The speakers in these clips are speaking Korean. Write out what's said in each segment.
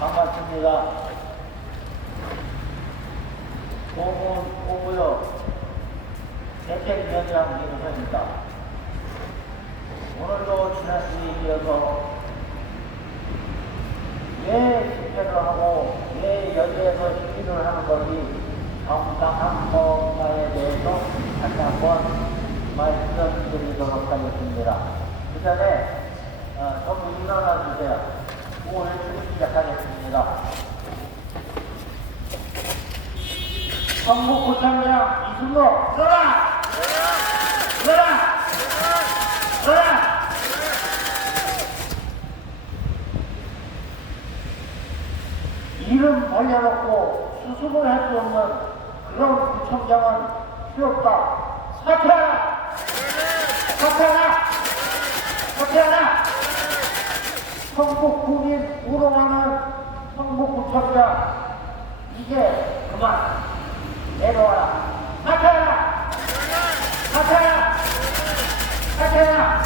반갑습니다. 고무역 대책위원장 김우선입니다. 오늘도 지난 주에 이어서 왜 집회를 하고 왜 여기에서 시위를 하는 것이 정당한 건가에 대해서 다시 한번 말씀드리도록 하겠습니다. 그 전에 전부 일어나 주세요. 오늘 시작하겠습니다. 성북구청장 이승로 일어나! 일어나! 일어나! 이름 벌려놓고 수습을 할 수 없는 그런 구청장은 필요 없다. 사퇴하라! 사퇴하라! 사퇴하라! 성북구민 우롱하는 성북구청장 이제 그만 내려와라. 사퇴하라! 사퇴하라! 사퇴하라!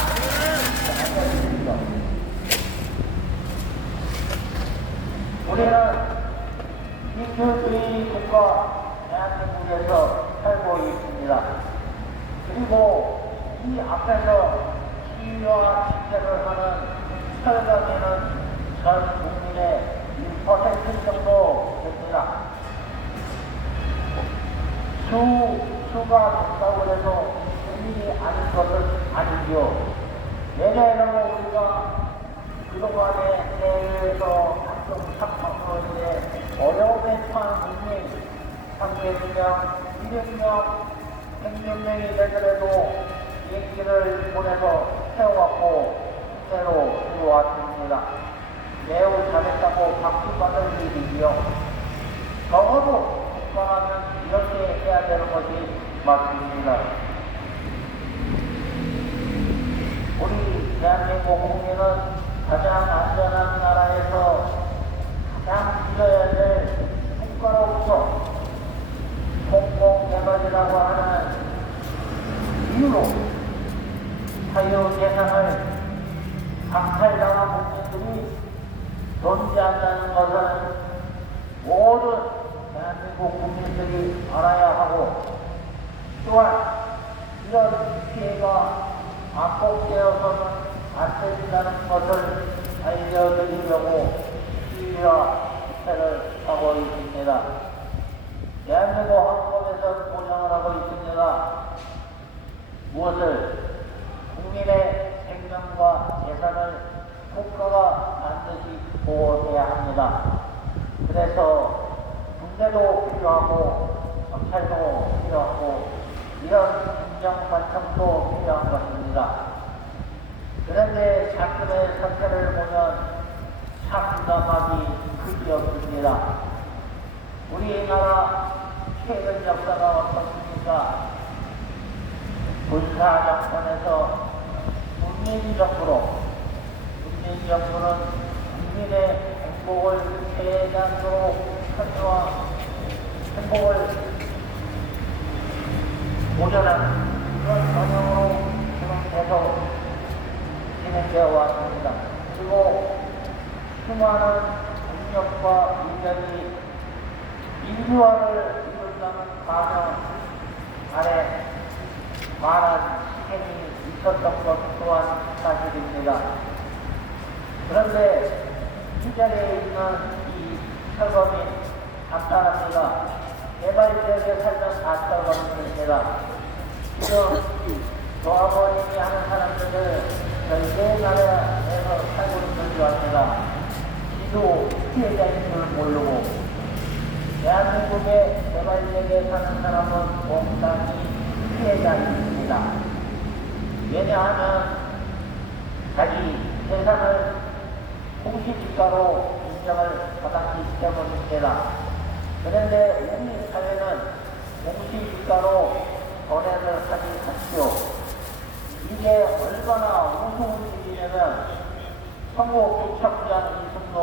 우리는 민주주의 국가 대한민국에서 살고 있습니다. 그리고 이 앞에서 시위와 집회를 하는 철거기는 전 국민의 1% 정도 됩니다. 수가 높다고 해서 의미 아닌 것은 아니죠. 왜냐하면 우리가 그동안에 해외에서 각종 사건으로 인해 어려움에 처한 국민 300명, 200명, 100몇 명이 되더라도 비행기를 보내서 태워왔고 새로 들어왔습니다. 매우 잘했다고 박수받을 일이지요. 적어도 국가하면 이렇게 해야 되는 것이 맞습니다. 우리 대한민국 국민은 가장 안전한 나라에서 가장 지켜야 될 국가로부터 공공개발이라고 하는 이유로 자유재산을 박탈당한 국민들이 존재한다는 것은 모든 대한민국 국민들이 알아야 하고 또한 이런 피해가 반복되어서는 안 된다는 것을 알려드리려고 시위와 집회를 하고 있습니다. 대한민국 헌법에서 보장을 하고 있습니다. 무엇을? 국민의 생명과 재산을 국가가 반드시 보호해야 합니다. 그래서 군대도 필요하고 경찰도 필요하고 이런 행정관청도 필요한 것입니다. 그런데 자금의 상태를 보면 참담함이 그지없습니다. 우리나라 최근 역사가 어떻습니까? 군사정권에서 국민정부는 국민의 행복을 최대한으로 현저와 행복을 보전하는 그런 방향으로 지금 진행되어 왔습니다. 그리고 수많은 능력과 의견이 인류화를 이룬다는 가정 아래 많은 행위 있었던 것 또한 사실입니다. 그런데 이 자리에 있는 이 철거민 간단합니다. 개발지역에 살던 다 철거민입니다. 지금 조합원님이 하는 사람들을 별개 나라에서 살고 있는 줄 압니다. 지도 피해자인 줄 모르고 대한민국의 개발지역에 사는 사람은 공단이 피해자입니다. 왜냐하면 자기 재산을 공시지가로 인정을 받았기 때문입니다. 그런데 우리 사회는 공시지가로 거래를 하지 않죠. 이게 얼마나 우스운 일이냐면 성북구청장 이승로,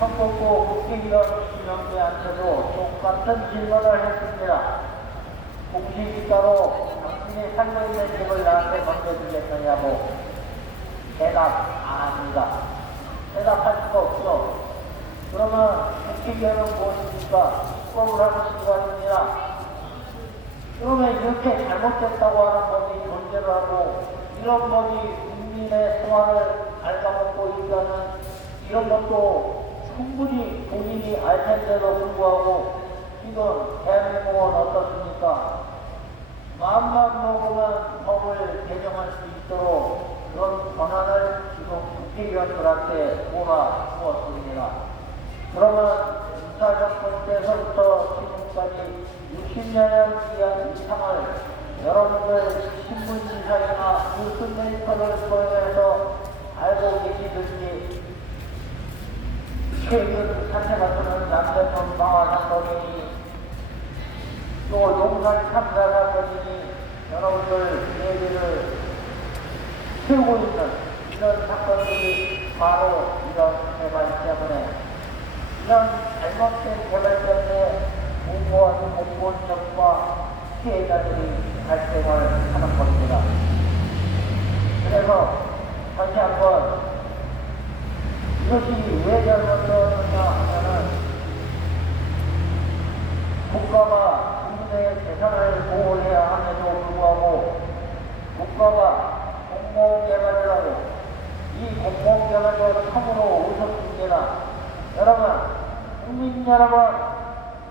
성북구 국회의원 김영대한테도 똑같은 질문을 했습니다. 공시지가로 당신이 살고 있는 집을 나한테 건져주겠느냐고 대답 안 합니다. 대답할 수가 없어. 그러면 국회의원은 무엇입니까? 입법을 하는 시간입니다. 그러면 이렇게 잘못됐다고 하는 법이 존재를 하고 이런 법이 국민의 생활을 갉아먹고 있다는 이런 것도 충분히 본인이 알 텐데도 불구하고 지금 대한민국은 어떻습니까? 마음만 먹으면 법을 개정할 수 있도록 그런 권한을 지금 국회의원들한테 몰아주었습니다. 그러면 인사정권 때서부터 지금까지 60년 이상을 여러분들 신문지사이나 뉴스메이커를 통해서 알고 계시든지 최근 사태 같은 남대문 방화 사건이니 또 용산 참사 사건이니 여러분들 얘기를 세우고 있는 이런 사건들이 바로 이런 개발 때문에 이런 잘못된 개발 때문에 공무원 공무원적과 피해자들이 발생을 하는 겁니다. 그래서 다시 한번 이것이 왜 잘못되었느냐 하면은 국가가 국민의 재산을 보호해야 함에도 불구하고 국가가 공공개발을 하고 이 공공개발도 참으로 우선입니다. 여러분, 국민 여러분,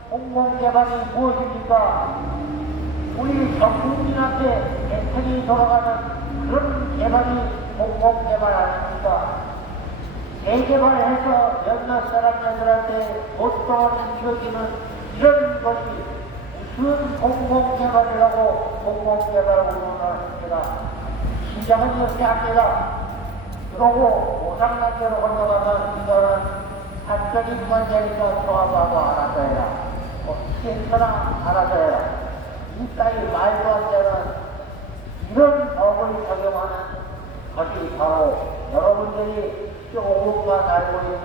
공공개발이 무엇입니까? 우리 전 국민한테 혜택이 돌아가는 그런 개발이 공공개발 아닙니까? 재개발해서 몇몇 사람들한테 보통하는 주어지는 이런 것이 무슨 공공개발이라고 공공개발하고 그러는습니다. 시장은 이렇게 합니다. 그러고 오상난제로 건너가면 이거는 사적인 문제니까 조합하고 알아서 해라. 시행처나 알아서 해라. 이따위 말도 안 되는 이런 법을 적용하는 것이 바로 여러분들이 조금만 알고 있는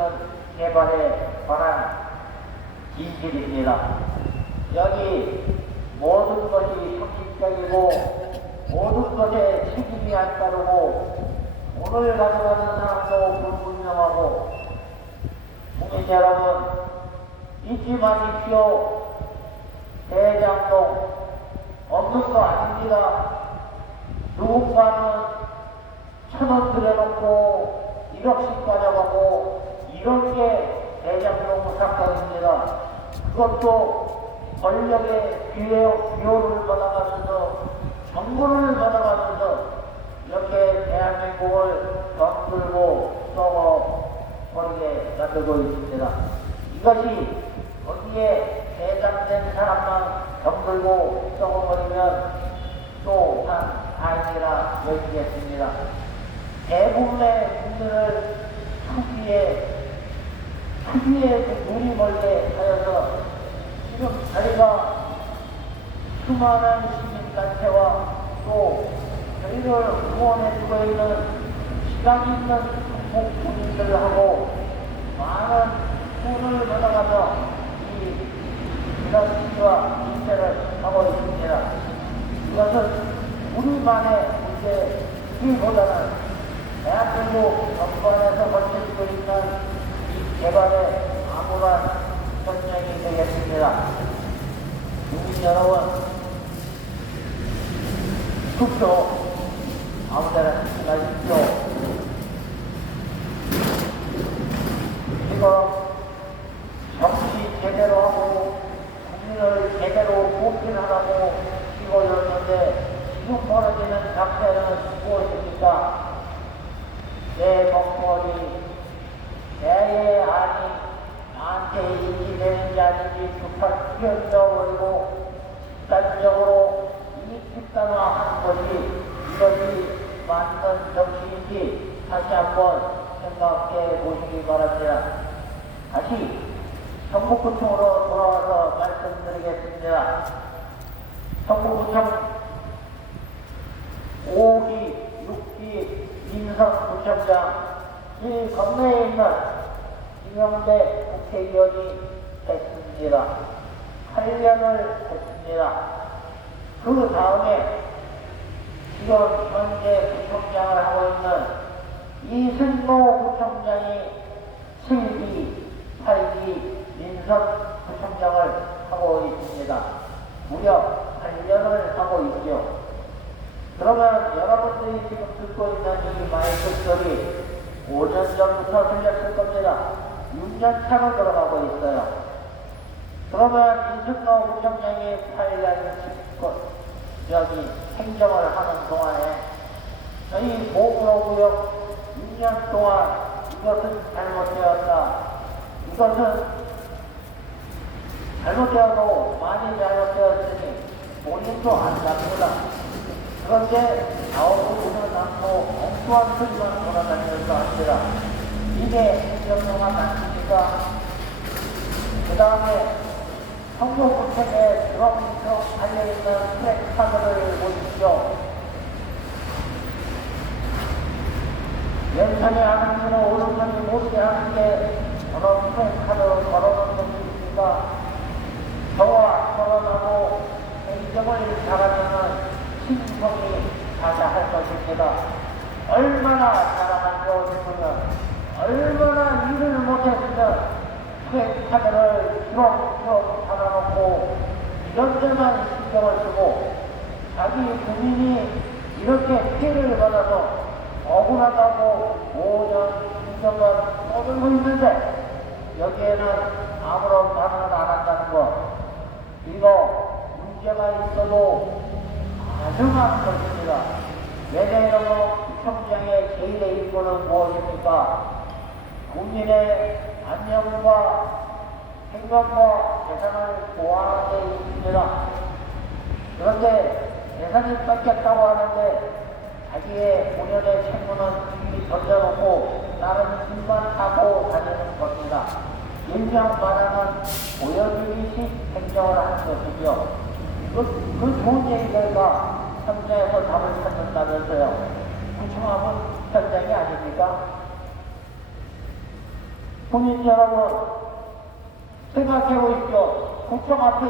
개발에 관한 진실입니다. 여기 모든 것이 상식적이고 모든 것에 책임이 안 따르고 오늘 가져가는 사람도 불분명하고 국민 여러분 잊지 마십시오. 대장동 없는 거 아닙니다. 누군가는 1,000원 들여놓고 1억씩 가져가고 이런 게 대장동 사건입니다. 그것도 권력의 비호를 받아가면서 정보를 받아가면서 이렇게 대한민국을 덩들고 썩어버리게 만들고 있습니다. 이것이 거기에 대장된 사람만 덩들고 썩어버리면 또 한 다행이라 여기겠습니다. 대부분의 국민을 투기에 눈이 멀게 하여서 지금 저희가 수많은 시민단체와 또 저희를 후원해주고 있는 시간 있는 중국 주민들하고 많은 돈을 받아가서 이런 시와 인쇄를 하고 있습니다. 이것은 우리만의 문제이기보다는 대한민국 정권에서 벌쳐지고 있는 이 개발의 아무런 전쟁이 되겠습니다. 국민 여러분, 투표 아무데나 하십시오. 지금 정치 제대로 하고 국민을 제대로 보필하라고 이거였는데 지금 벌어지는 작태는 무엇입니까? 내 목소리, 내 아니 나한테 일이 되는지 아닌지 급한 피어져버리고 집단적으로 이 집단화하는 것이 이것이 맞는 정치인지 다시 한번 생각해 보시기 바랍니다. 다시 성북구청으로 돌아와서 말씀드리겠습니다. 성북구청 5기, 6기 민선구청장 이 건너에 있는 김영대 국회의원이 했습니다. 8년을 했습니다. 그 다음에 지금 현재 구청장을 하고 있는 이승노 구청장이 듣고 있는 이 마이크 소리 5년 전부터 들렸을 겁니다. 6년 차로 들어가고 있어요. 그러면 이승로 부총장이 8년 여기 행정을 하는 동안에 저희 모구로구역 6년 동안 이것은 잘못되었다. 이것은 잘못되어도 많이 잘못되었으니 본인도 안답니다. 그런데 나오고 오는 않고 엉뚱한 소리만 돌아다니면서 합니다. 이게 행정료가 많으니까 그 다음에 성북구청에 주렁주렁 달려있는 트랙카드를 보십시오. 왼편에 하는 거는 오른편이 못게 하는 게 저런 트랙카드 걸어놓은 것이 있으니까 저와 결혼하고 행정을 잘하면 신성이 자자할 것입니다. 얼마나 잘하는고 싶으면 얼마나 일을 못했으면 트랙카드를 주렁주렁 달아놓고 이런 데만 신경을 쓰고 자기 국민이 이렇게 피해를 받아서 억울하다고 5년, 6년간 떠들고 있는데 여기에는 아무런 반응을 안 한다는 것. 이거 문제가 있어도 가능한 것입니다. 왜냐하면 부총장의 제일의 임무는 무엇입니까? 국민의 안녕과 생명과 재산을 보호하는 데 있습니다. 그런데 재산이 뺏겼다고 하는데 자기의 본연의 책무는 이미 던져놓고 다른 집만 타고 다니는 겁니다. 일명 말하는 보여주기식 행정을 하는 것이죠. 그 좋은 얘기가 현장에서 답을 찾는다면서요. 구청하면 현장이 아닙니까? 국민 여러분 생각해 보십시오. 구청 앞에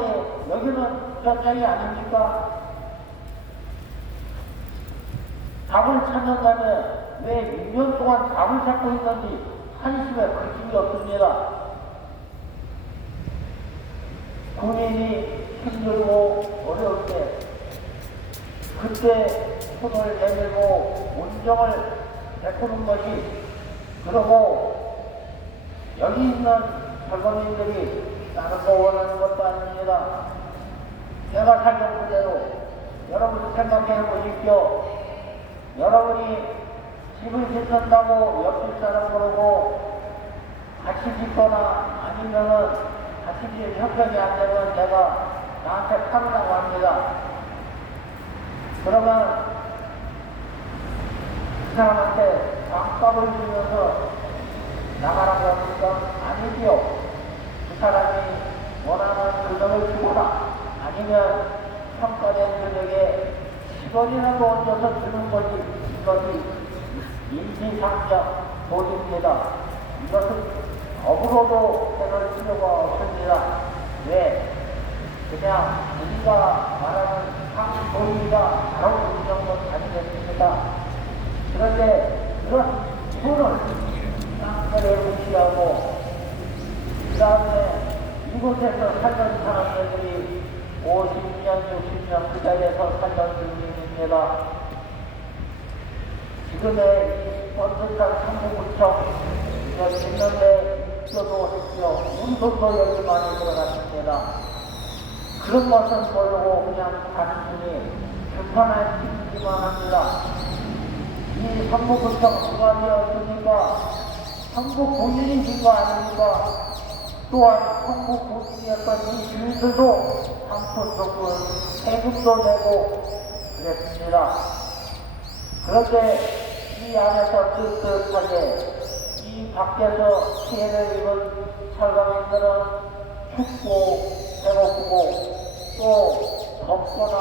여기는 현장이 아닙니까? 답을 찾는다면 왜 6년 동안 답을 찾고 있는지 한심에 그침이 없습니다. 국민이 힘들고 어려울 때 그때 손을 내밀고 온정을 베푸는 것이, 그리고 여기 있는 젊은이들이 다른 거 원하는 것도 아닙니다. 내가 살던 그대로 여러분 생각해 보십시오. 여러분이 집을 짓는다고 옆집 사람 그러고 같이 짓거나 아니면은 같이 질 형편이 안 되면 내가 나한테 팔으라고 합니다. 그러면 그 사람한테 밥값을 주면서 나가라고 합니까? 아니지요. 그 사람이 원하는 금액을 주거나 아니면 평가된 금액에 10원이라도 얹어서 주는 것이, 이것이 인지상정 도입니다. 이것은 업으로도 해볼 필요가 없습니다. 왜? 그냥 우리가 말하는 상도리가 바로 이 정도 아니겠습니까? 그런데 그런 돈을 땅들에 무시하고 그 다음에 이곳에서 살던 사람들이 50년, 60년 그 자리에서 살던 주민입니다. 지금의 번듯한 성북구청 이거 짓는데 입교도 했죠. 우리 돈도 여기 많이 들어갔습니다. 그런 것은 모르고 그냥 단순히 불편한 짓기만 합니다. 이 성북구청 누가 되었습니까? 성북 본인이신 거 아닙니까? 또한 성북 본인이었던 이 주민들도 상품적으로 세금도 내고 그랬습니다. 그런데 이 안에서 뜨뜻하게 이 밖에서 피해를 입은 철거민들은 춥고 배고프고 또 덥거나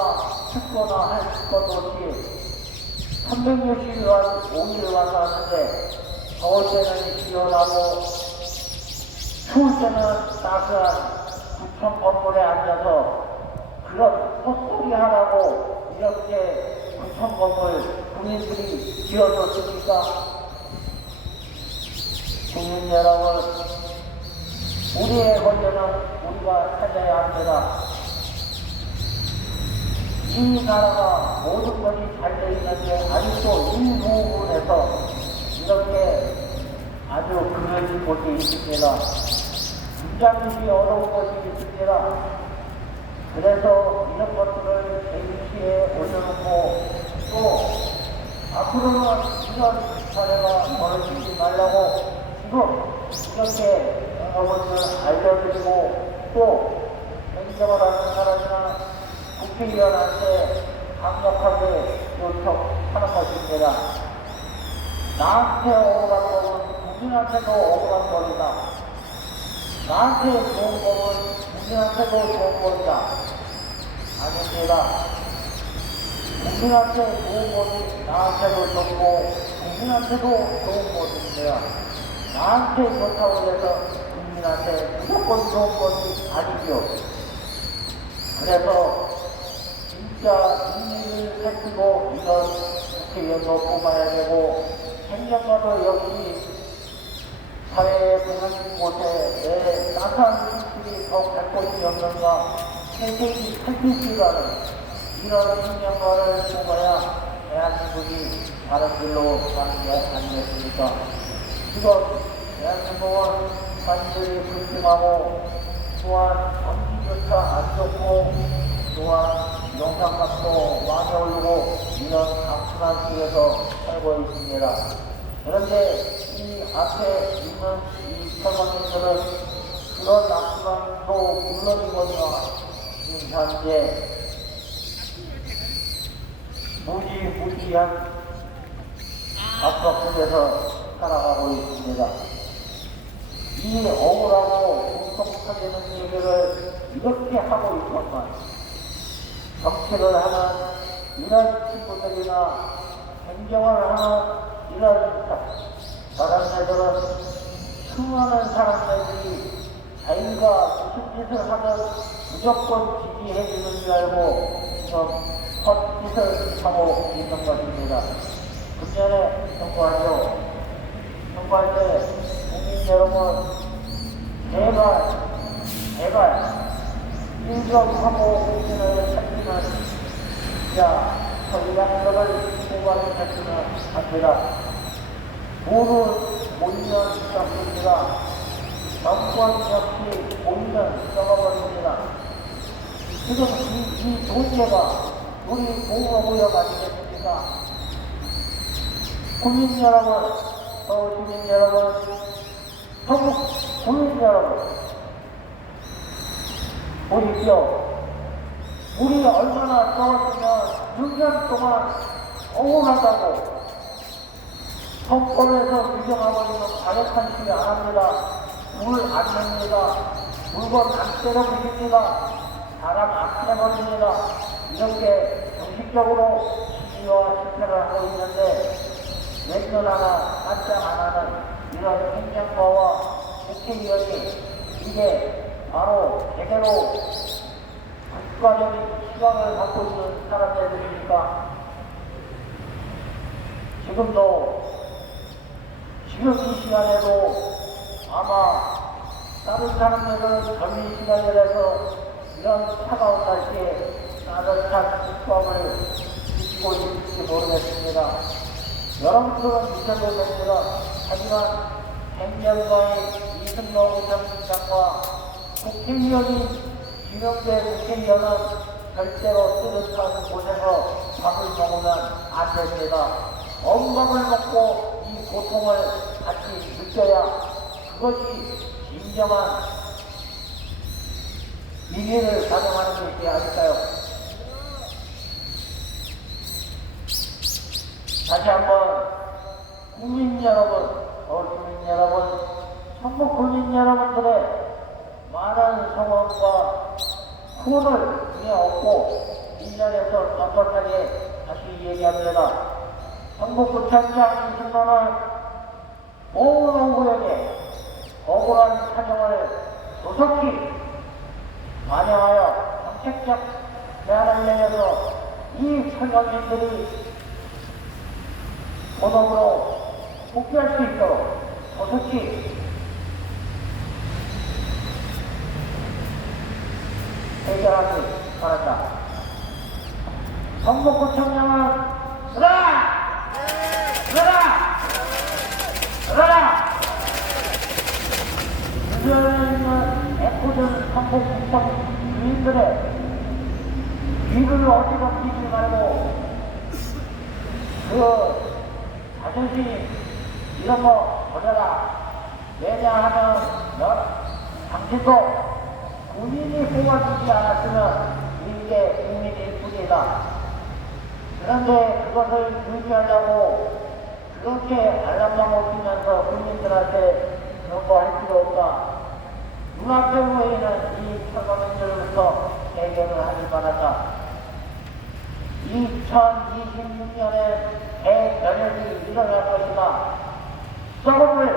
춥거나 할 것 없이 360일 5일 와서 하는데 더울 때는 시원하고 추울 때는 따스한 구청 건물에 앉아서 그런 헛소리 하라고 이렇게 구청 건물 국민들이 지어줬습니까? 국민 여러분, 우리의 권리는 우리가 찾아야 합니다. 이 나라가 모든 것이 잘 되어 있는데 아직도 일부분에서 이렇게 아주 그려진 곳이 있습니다. 굉장히 어려운 것이 있습니다. 그래서 이런 것들을 대기시에 올려놓고 또 앞으로는 이런 사례가 벌어지지 말라고 지금 이렇게 여러분들 알려드리고 또 행정을 하는 사람이나 국회의원한테 강력하게 요청하는 것입니다. 나한테 억울한 법은 국민한테도 억울한 법이다. 나한테 좋은 법은 국민한테도 좋은 법이다. 아닙니다. 국민한테 좋은 법이 나한테도 좋고 국민한테도 좋은 법입니다. 나한테 좋다고 해서 국민한테 무조건 좋은 것이 아니죠. 그래서 진짜 인민을 살피고 이런 국회의원도 뽑아야 되고 행정가도 역시 사회의 무너진 곳에 내 따스한 힘들이 더 갈 곳이 없는가 세세히 살필 줄 아는 이런 행정가를 뽑아야 대한민국이 다른 길로 가는 게 아니겠습니까? 지금 대한민국은 완전히 불평하고 또한 경기조차 안 좋고 또한 영상값도 많이 오르고 이런 악순환 속에서 살고 있습니다. 그런데 이 앞에 있는 이 설명인들은 그런 악순환도 물론이거니와 지금 현재 무지무지한 압박 속에서 살아가고 있습니다. 이 억울하고 공통화되는 얘기를 이렇게 하고 있건만 정치를 하는 이런 친구들이나 행정을 하는 이런 사람들은 수많은 사람들이 자기가 무슨 짓을 하든 무조건 지지해주는 줄 알고 지금 헛짓을 하고 있는 것입니다. 금년에 선거하죠. 선거할 때 국민 여러분 제발 인정하고 국민을 살피는 선량한 것을 소관을 살피는 합니다. 모두 본전 썩습니다. 정권 역시 본전 썩어버립니다. 지금 이 존재가 우리 공허무역 아니겠습니까? 국민 여러분, 시민 여러분, 전국 국민 여러분, 보십시오. 우리 얼마나 싸웠으면 6년 동안 억울하다고 정권에서 규정하고 있는 가격한 식이 안 합니다. 물 안 냅니다. 물건 안 때려부십니다. 사람 안 패버립니다. 이렇게 정식적으로 지지와 집회를 하고 있는데 몇 년 하나 깜짝 안 하는 이런 행정가와 국회의원이 이게 바로 제대로 국가적인 시각을 갖고 있는 사람들이니까 지금 이 시간에도 아마 다른 사람들은 젊은 시간이라서 이런 차가운 날씨에 따뜻한 국밥을 드시고 있을지 모르겠습니다. 여러분들은 미쳐도 됩니다. 하지만 행정가의 이승용 장관과 국회의원이 지명된 국회의원은 절대로 뜨뜻한 곳에서 밥을 먹으면 안 됩니다. 엄밥을 먹고 이 고통을 같이 느껴야 그것이 진정한 민의를 반영하는 것이 아닐까요? 다시 한번 국민 여러분, 시민 여러분, 전국 국민 여러분들의 많은 성원과 후원을 얻고 1년에서 떳떳하게 다시 얘기합니다. 전국구청장 이승만은 모든 구역에 억울한 사정을 조속히 반영하여 정책적 대안을 내려서 이 선거인들이 본업으로 복귀할 수 있도록 조속히 해결하기 바란다. 주변에 있는 애꿎은 삼색시청 주민들의 귀를 어디로 끼지 말고 그 자존심 이런 거 버려라. 왜냐하면 당신도 군인이 뽑아주지 않았으면 이게 국민일 뿐이다. 그런데 그것을 유지하려고 그렇게 알람방을 끼면서 국민들한테 그런 거 할 필요 없다. 눈앞에 보이는 이 철거민들부터 해결을 하길 바란다. 2026년에 대변혁이 일어날 것이다. 썩음을